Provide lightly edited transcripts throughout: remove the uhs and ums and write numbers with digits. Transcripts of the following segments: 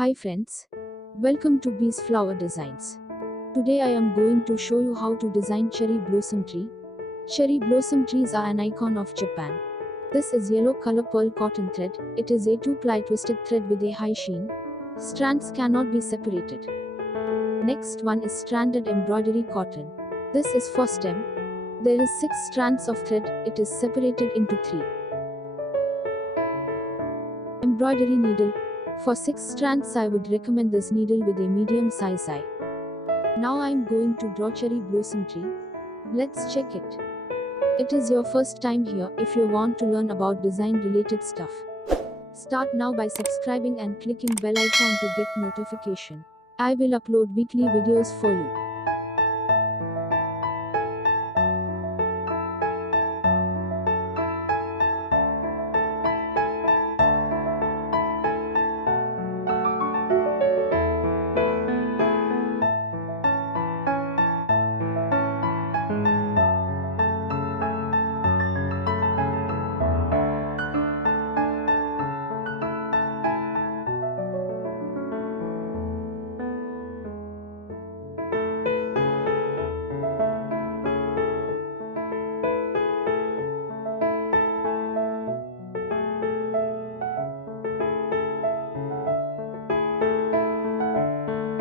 Hi friends, welcome to Bees Flower Designs. Today I am going to show you how to design cherry blossom tree. Cherry blossom trees are an icon of Japan. This is yellow color pearl cotton thread. It is a 2-ply twisted thread with a high sheen. Strands cannot be separated. Next one is stranded embroidery cotton. This is for stem. There is 6 strands of thread. It is separated into 3. Embroidery needle. For 6 strands I would recommend this needle with a medium size eye. Now I am going to draw cherry blossom tree. Let's check it. It is your first time here. If you want to learn about design related stuff, start now by subscribing and clicking bell icon to get notification. I will upload weekly videos for you.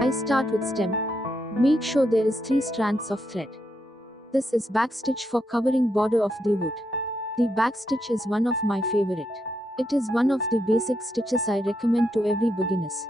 I start with stem. Make sure there is 3 strands of thread. This is backstitch for covering border of the wood. The backstitch is one of my favorite. It is one of the basic stitches I recommend to every beginners.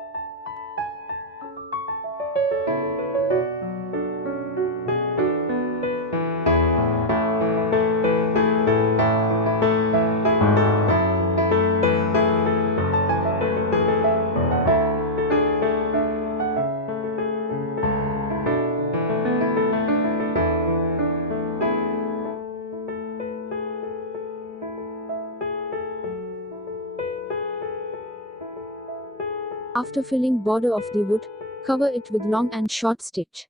After filling border of the wood, cover it with long and short stitch.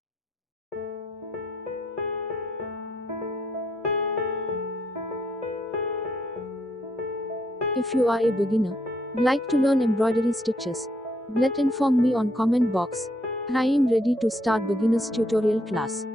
If you are a beginner, like to learn embroidery stitches, let inform me on comment box. I am ready to start beginners tutorial class.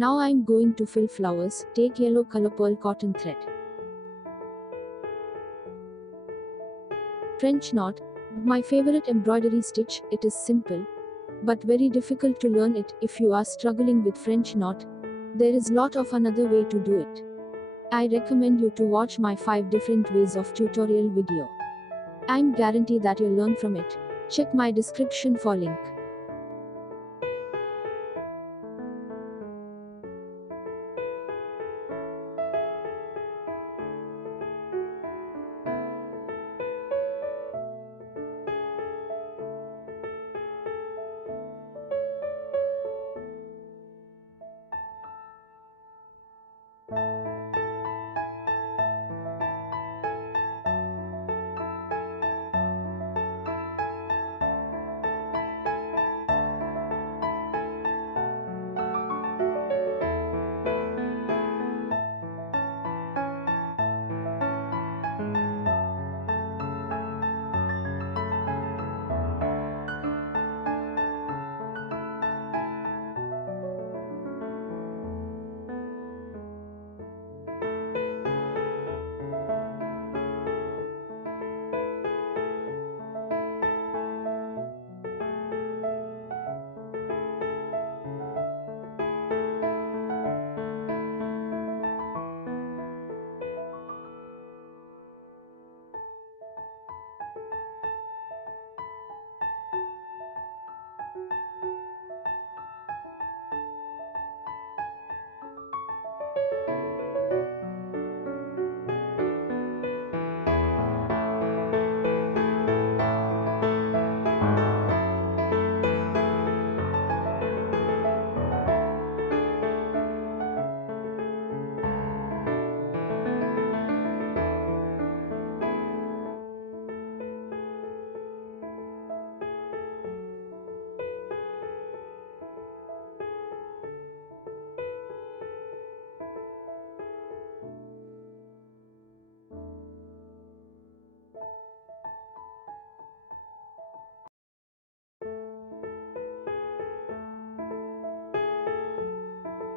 Now I am going to fill flowers. Take yellow color pearl cotton thread. French knot. My favorite embroidery stitch. It is simple, but very difficult to learn it. If you are struggling with French knot, there is lot of another way to do it. I recommend you to watch my 5 different ways of tutorial video. I'm guarantee that you'll learn from it. Check my description for link.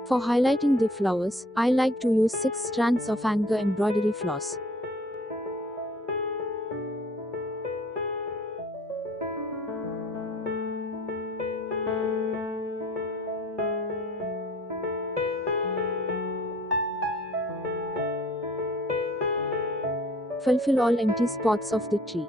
For highlighting the flowers, I like to use 6 strands of hanger embroidery floss. Fulfill all empty spots of the tree.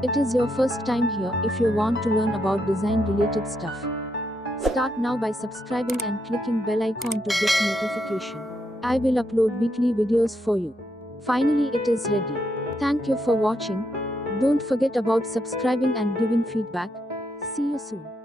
It is your first time here. If you want to learn about design related stuff, start now by subscribing and clicking bell icon to get notification. I will upload weekly videos for you. Finally, it is ready. Thank you for watching. Don't forget about subscribing and giving feedback. See you soon.